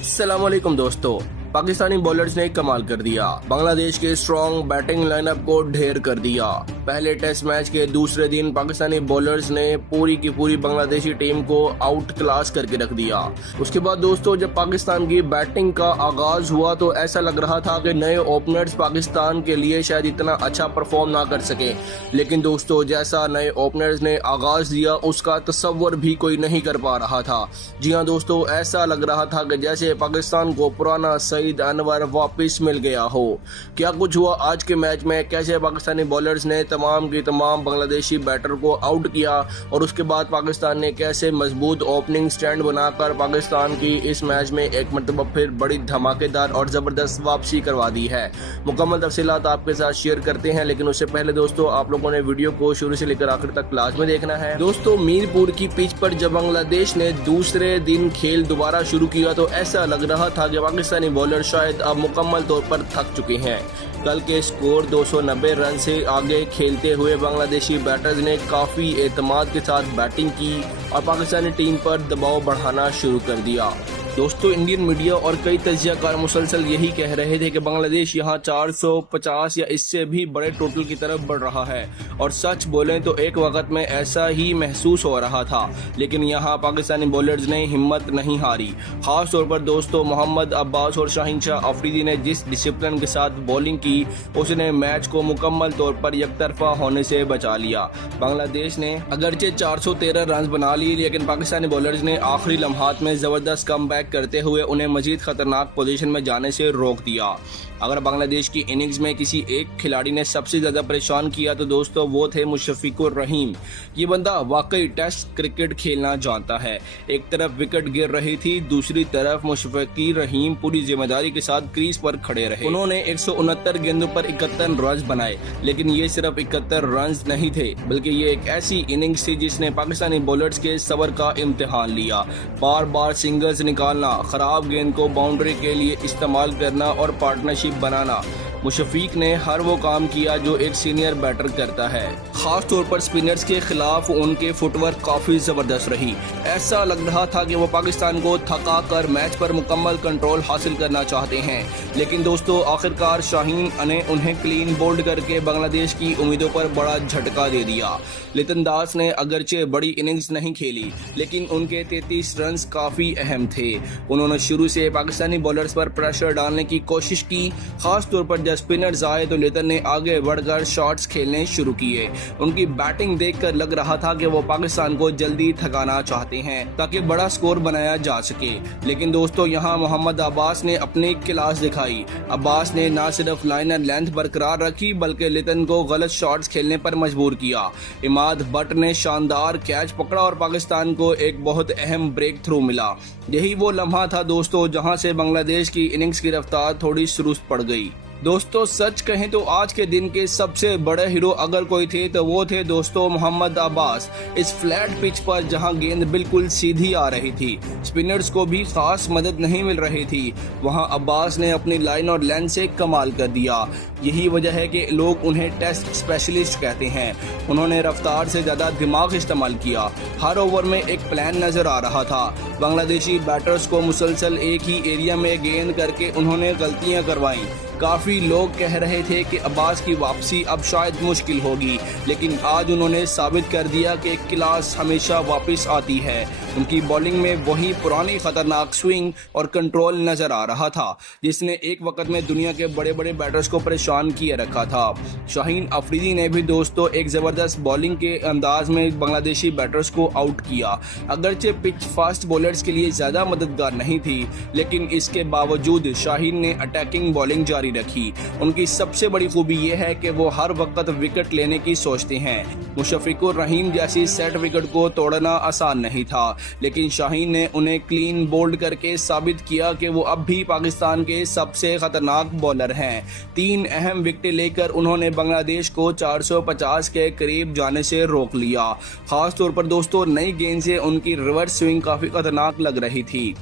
अस्सलाम वालेकुम दोस्तों। पाकिस्तानी बॉलर्स ने कमाल कर दिया। बांग्लादेश के स्ट्रॉन्ग बैटिंग लाइनअप को ढेर कर दिया। पहले टेस्ट मैच के दूसरे दिन पाकिस्तानी बॉलर्स ने पूरी की पूरी बांग्लादेशी टीम को आउट क्लास करके रख दिया। उसके बाद दोस्तों जब पाकिस्तान की बैटिंग का आगाज हुआ तो ऐसा लग रहा था कि नए ओपनर्स पाकिस्तान के लिए शायद इतना अच्छा परफॉर्म ना कर सके, लेकिन दोस्तों जैसा नए ओपनर्स ने आगाज दिया उसका तसव्वुर भी कोई नहीं कर पा रहा था। जी हाँ दोस्तों, ऐसा लग रहा था कि जैसे पाकिस्तान को पुराना सईद अनवर वापस मिल गया हो। क्या कुछ हुआ आज के मैच में, कैसे पाकिस्तानी बॉलर्स ने तमाम की तमाम बांग्लादेशी बैटर को आउट किया और उसके बाद पाकिस्तान ने कैसे मजबूत ओपनिंग स्टैंड बनाकर पाकिस्तान की इस मैच में एक मरतबा फिर बड़ी धमाकेदार और जबरदस्त वापसी करवा दी है। मुकम्मल तफसीलात आपके साथ शेयर करते हैं, लेकिन उससे पहले दोस्तों आप लोगों ने वीडियो को शुरू से लेकर आखिर तक लाजमी देखना है। दोस्तों मीरपुर की पिच पर जब बांग्लादेश ने दूसरे दिन खेल दोबारा शुरू किया तो ऐसा लग रहा था कि पाकिस्तानी बॉलर शायद अब मुकम्मल तौर पर थक चुके हैं। कल के स्कोर 290 रन से आगे खेलते हुए बांग्लादेशी बैटर्स ने काफी एतमाद के साथ बैटिंग की और पाकिस्तानी टीम पर दबाव बढ़ाना शुरू कर दिया। दोस्तों इंडियन मीडिया और कई तज्जियाकार मुसलसल यही कह रहे थे कि बांग्लादेश यहां 450 या इससे भी बड़े टोटल की तरफ बढ़ रहा है, और सच बोलें तो एक वक्त में ऐसा ही महसूस हो रहा था, लेकिन यहां पाकिस्तानी बॉलर्स ने हिम्मत नहीं हारी। खास तौर पर दोस्तों मोहम्मद अब्बास और शाहीन शाह अफरीदी ने जिस डिसिप्लिन के साथ बॉलिंग की उसने मैच को मुकम्मल तौर पर एकतरफा होने से बचा लिया। बांग्लादेश ने अगरचे 413 रन बना लिए, लेकिन पाकिस्तानी बॉलर्स ने आखिरी लम्हात में जबरदस्त कमबैक करते हुए उन्हें मजीद खतरनाक पोजीशन में जाने से रोक दिया। अगर बांग्लादेश की इनिंग्स में किसी एक खिलाड़ी ने सबसे ज्यादा परेशान किया तो दोस्तों वो थे मुशफ़िकुर रहीम। ये बंदा वाकई टेस्ट क्रिकेट खेलना जानता है। एक तरफ विकेट गिर रही थी, दूसरी तरफ मुशफ़िकुर रहीम पूरी जिम्मेदारी के साथ क्रीज पर खड़े रहे। उन्होंने 169 गेंदों पर 71 रन बनाए, लेकिन ये सिर्फ 71 रन नहीं थे, बल्कि ये एक ऐसी इनिंग्स थी जिसने पाकिस्तानी बॉलर्स के सब्र का इम्तिहान लिया। बार बार सिंगल्स निकालना, खराब गेंद को बाउंड्री के लिए इस्तेमाल करना और पार्टनरशिप बनाना, मुशफ़िक ने हर वो काम किया जो एक सीनियर बैटर करता है। खास तौर पर स्पिनर्स के खिलाफ उनके फुटवर्क काफी जबरदस्त रही। ऐसा लग रहा था कि वो पाकिस्तान को थका कर मैच पर मुकम्मल कंट्रोल हासिल करना चाहते हैं, लेकिन दोस्तों आखिरकार शाहीन ने उन्हें क्लीन बोल्ड करके बांग्लादेश की उम्मीदों पर बड़ा झटका दे दिया। लिटन दास ने अगरचे बड़ी इनिंग्स नहीं खेली, लेकिन उनके 33 रन काफी अहम थे। उन्होंने शुरू से पाकिस्तानी बॉलर्स पर प्रेशर डालने की कोशिश की। खास तौर पर जब स्पिनर्स आए तो लिटन ने आगे बढ़कर शॉट्स खेलने शुरू किए। उनकी बैटिंग देखकर लग रहा था कि वो पाकिस्तान को जल्दी थकाना चाहते हैं ताकि बड़ा स्कोर बनाया जा सके, लेकिन दोस्तों यहाँ मोहम्मद अब्बास ने अपनी क्लास दिखाई। अब्बास ने न सिर्फ लाइन एंड लेंथ बरकरार रखी बल्कि लिटन को गलत शॉट्स खेलने पर मजबूर किया। इमाद बट ने शानदार कैच पकड़ा और पाकिस्तान को एक बहुत अहम ब्रेक थ्रू मिला। यही वो लम्हा था दोस्तों जहां से बांग्लादेश की इनिंग्स की रफ्तार थोड़ी सुस्त पड़ गई। दोस्तों सच कहें तो आज के दिन के सबसे बड़े हीरो अगर कोई थे तो वो थे दोस्तों मोहम्मद अब्बास। इस फ्लैट पिच पर जहां गेंद बिल्कुल सीधी आ रही थी, स्पिनर्स को भी खास मदद नहीं मिल रही थी, वहां अब्बास ने अपनी लाइन और लेंथ से कमाल कर दिया। यही वजह है कि लोग उन्हें टेस्ट स्पेशलिस्ट कहते हैं। उन्होंने रफ्तार से ज्यादा दिमाग इस्तेमाल किया। हर ओवर में एक प्लान नजर आ रहा था। बांग्लादेशी बैटर्स को मुसलसल एक ही एरिया में गेंद करके उन्होंने गलतियां करवाई। काफी लोग कह रहे थे कि अब्बास की वापसी अब शायद मुश्किल होगी, लेकिन आज उन्होंने साबित कर दिया कि क्लास हमेशा वापस आती है। उनकी बॉलिंग में वही पुरानी खतरनाक स्विंग और कंट्रोल नजर आ रहा था जिसने एक वक्त में दुनिया के बड़े बड़े बैटर्स को परेशान किए रखा था। शाहीन अफरीदी ने भी दोस्तों एक जबरदस्त बॉलिंग के अंदाज में बांग्लादेशी बैटर्स को आउट किया। अगरचे पिच फास्ट बॉलर्स के लिए ज्यादा मददगार नहीं थी, लेकिन इसके बावजूद शाहीन ने अटैकिंग बॉलिंग जारी रखी। उनकी सबसे बड़ी खूबी यह है कि वो हर वक्त विकेट लेने की सोचते हैं। मुशफ़िकुर रहीम जैसी सेट विकेट को तोड़ना आसान नहीं था, लेकिन शाहीन ने उन्हें क्लीन बोल्ड करके साबित किया कि वो अब भी पाकिस्तान के सबसे खतरनाक बॉलर हैं। 3 अहम विकेटें लेकर उन्होंने बांग्लादेश को 450 के करीब जाने से रोक लिया। खास तौर पर दोस्तों नई गेंद से उनकी रिवर्स स्विंग काफी खतरनाक लग रही थी।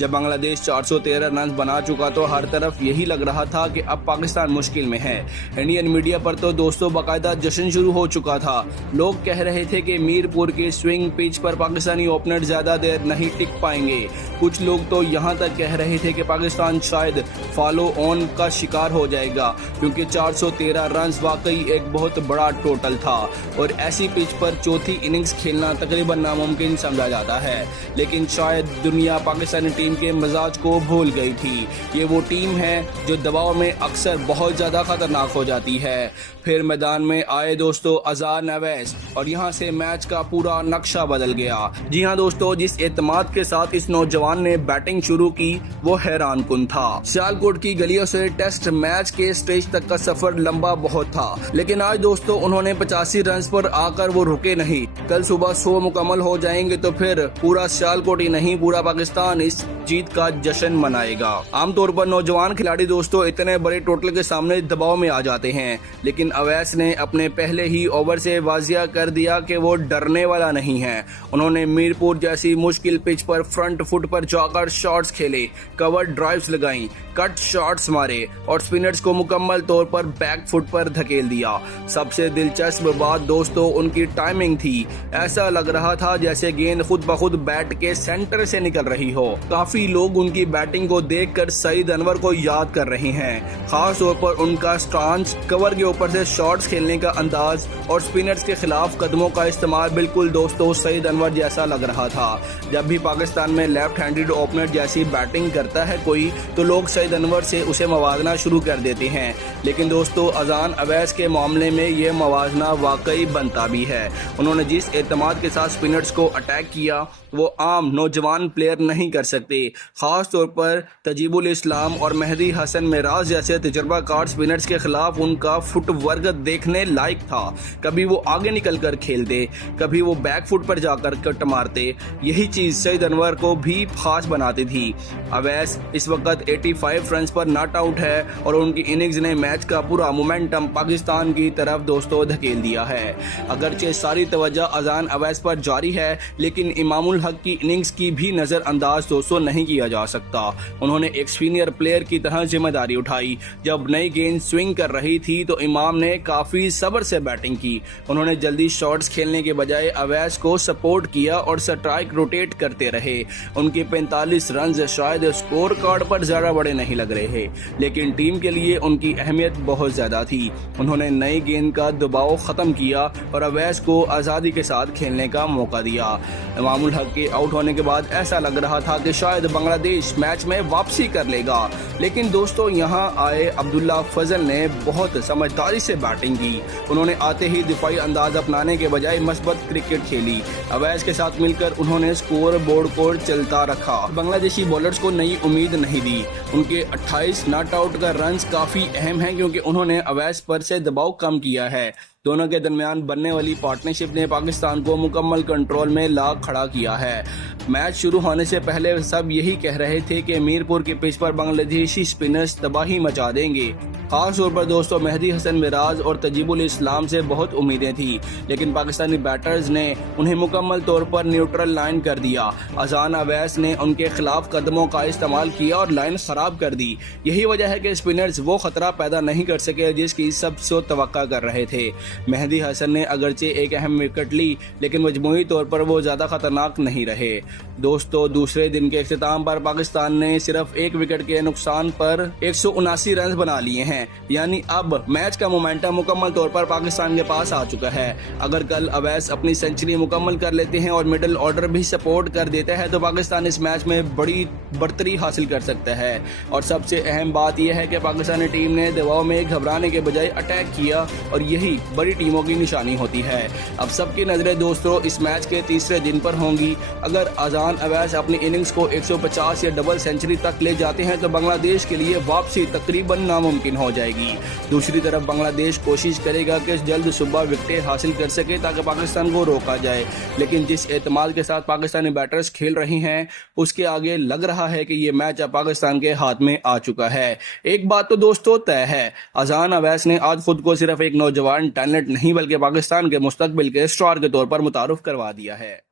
जब बांग्लादेश 413 रन बना चुका तो हर तरफ यही लग रहा था कि अब पाकिस्तान मुश्किल में है। इंडियन मीडिया पर तो दोस्तों बाकायदा जश्न शुरू हो चुका था। लोग कह रहे थे कि मीरपुर के स्विंग पिच पर पाकिस्तानी ओपनर ज्यादा देर नहीं टिक पाएंगे। कुछ लोग तो यहाँ तक कह रहे थे कि पाकिस्तान शायद फॉलो ऑन का शिकार हो जाएगा, क्योंकि 413 रन वाकई एक बहुत बड़ा टोटल था और ऐसी पिच पर चौथी इनिंग्स खेलना तकरीबन नामुमकिन समझा जाता है। लेकिन शायद दुनिया पाकिस्तानी टीम के मिजाज को भूल गई थी। ये वो टीम है जो दबाव में अक्सर बहुत ज़्यादा खतरनाक हो जाती है। फिर मैदान में आए दोस्तों अज़ान अवैस और यहाँ से मैच का पूरा नक्शा बदल गया। जी हाँ दोस्तों, जिस एतमाद के साथ इस नौजवान ने बैटिंग शुरू की वो हैरान कुन था। सियालकोट की गलियों से टेस्ट मैच के स्टेज तक का सफर लंबा बहुत था, लेकिन आज दोस्तों उन्होंने 85 रन पर आकर वो रुके नहीं। कल सुबह 100 मुकम्मल हो जाएंगे तो फिर पूरा सियालकोट ही नहीं, पूरा पाकिस्तान इस जीत का जश्न मनाएगा। आमतौर पर नौजवान खिलाड़ी दोस्तों इतने बड़े टोटल के सामने दबाव में आ जाते हैं, लेकिन अवैस ने अपने पहले ही ओवर से वाजिया कर दिया कि वो डरने वाला नहीं है। उन्होंने मीरपुर जैसी मुश्किल पिच पर फ्रंट फुट पर जाकर शॉट्स खेले, कवर ड्राइव्स लगाई, कट शॉट्स मारे और स्पिनर्स को मुकम्मल तौर पर बैक फुट पर धकेल दिया। सबसे दिलचस्प बात दोस्तों उनकी टाइमिंग थी। ऐसा लग रहा था जैसे गेंद खुद ब खुद बैट के सेंटर से निकल रही हो। काफी लोग उनकी बैटिंग को देखकर सईद अनवर को याद कर रहे हैं, खास तौर पर उनका स्टांस, कवर के ऊपर से शॉट्स खेलने का अंदाज और स्पिनर्स के खिलाफ कदमों का इस्तेमाल बिल्कुल दोस्तों सईद अनवर जैसा लग रहा था। जब भी पाकिस्तान में लेफ्ट हैंडेड ओपनर जैसी बैटिंग करता है कोई, तो लोग सईद अनवर से उसे मवाजना शुरू कर देते हैं, लेकिन दोस्तों अज़ान अवैस के मामले में ये मवाजना वाकई बनता भी है। उन्होंने जिस एतमाद के साथ स्पिनर्स को अटैक किया वो आम नौजवान प्लेयर नहीं कर सकते। खास तौर पर तजीबुल इस्लाम और मेहदी हसन मिराज जैसे तजुर्बाकार स्पिनर्स के खिलाफ उनका फुटवर्क देखने लायक था। कभी वो आगे निकल कर खेलते, कभी वो बैक फुट पर जाकर कट मारते। यही चीज सईद अनवर को भी खास बनाती थी। अवैस इस वक्त 85 रन पर नॉट आउट है और उनकी इनिंग्स ने मैच का पूरा मोमेंटम पाकिस्तान की तरफ दोस्तों धकेल दिया है। अगरचे सारी तवज्जो अज़ान अवैस पर जारी है, लेकिन इमामुल हक की इनिंग्स की भी नजरअंदाज दोस्तों नहीं किया जा सकता। उन्होंने एक सीनियर प्लेयर की तरह जिम्मेदारी उठाई। जब नई गेंद स्विंग कर रही थी तो इमाम ने काफी सब्र से बैटिंग की। उन्होंने जल्दी शॉट्स खेलने के बजाय अवैस को सपोर्ट किया और स्ट्राइक रोटेट करते रहे। उनके 45 रन शायद स्कोर कार्ड पर ज्यादा बड़े नहीं लग रहे, लेकिन टीम के लिए उनकी अहमियत बहुत ज्यादा थी। उन्होंने नई गेंद का दबाव खत्म किया और अवैस को आजादी के साथ खेलने का मौका दिया। इमामुल हक के आउट होने के बाद ऐसा लग रहा था कि शायद बांग्लादेश मैच में वापसी कर लेगा, लेकिन दोस्तों यहाँ आए अब्दुल्ला फजल ने बहुत समझदारी से बैटिंग की। उन्होंने आते ही दिफाई अंदाज अपनाने के बजाय मस्बत क्रिकेट खेली। अवैस के साथ मिलकर उन्होंने स्कोर बोर्ड को चलता रखा। बांग्लादेशी बॉलर्स को नई उम्मीद नहीं दी। उनके 28 नॉट आउट का रन काफी अहम है, क्योंकि उन्होंने अवैस पर से दबाव कम किया है। दोनों के दरमियान बनने वाली पार्टनरशिप ने पाकिस्तान को मुकम्मल कंट्रोल में ला खड़ा किया है। मैच शुरू होने से पहले सब यही कह रहे थे कि मीरपुर के पिच पर बांग्लादेशी स्पिनर्स तबाही मचा देंगे। खास तौर पर दोस्तों मेहदी हसन मिराज और तजीबुल इस्लाम से बहुत उम्मीदें थी, लेकिन पाकिस्तानी बैटर्स ने उन्हें मुकम्मल तौर पर न्यूट्रल लाइन कर दिया। अज़ान अवैस ने उनके खिलाफ कदमों का इस्तेमाल किया और लाइन खराब कर दी। यही वजह है कि स्पिनर्स वो खतरा पैदा नहीं कर सके जिसकी सबसे तवक्का कर रहे थे। मेहदी हसन ने अगरचे एक अहम विकेट ली, लेकिन मजमूई तौर पर वो ज्यादा खतरनाक नहीं रहे। दोस्तों दूसरे दिन के इख्तिताम पर पाकिस्तान ने सिर्फ एक विकेट के नुकसान पर 179 रन बना लिए हैं, यानी अब मैच का मोमेंटम मुकम्मल तौर पर पाकिस्तान के पास आ चुका है। अगर कल अवैस अपनी सेंचुरी मुकम्मल कर लेते हैं और मिडिल ऑर्डर भी सपोर्ट कर देता है तो पाकिस्तान इस मैच में बड़ी बढ़तरी हासिल कर सकता है। और सबसे अहम बात यह है कि पाकिस्तानी टीम ने दबाव में घबराने के बजाय अटैक किया और यही बड़ी टीमों की निशानी होती है। अब सबकी नजरें दोस्तों इस मैच के तीसरे दिन पर होंगी। अगर अज़ान अवैस अपनी इनिंग्स को 150 या डबल सेंचुरी तक ले जाते हैं तो बांग्लादेश के लिए वापसी तकरीबन नामुमकिन हो जाएगी। दूसरी तरफ बांग्लादेश कोशिश करेगा कि जल्द सुबह विकेटें हासिल कर सके ताकि पाकिस्तान को रोका जाए, लेकिन जिस एतमाद के साथ पाकिस्तानी बैटर्स खेल रहे हैं उसके आगे लग रहा है कि ये मैच अब पाकिस्तान के हाथ में आ चुका है। एक बात तो दोस्तों तय है, अज़ान अवैस ने आज खुद को सिर्फ एक नौजवान टैलेंट नहीं बल्कि पाकिस्तान के मुस्तकबिल के स्टार के तौर पर मुतारुफ करवा दिया है।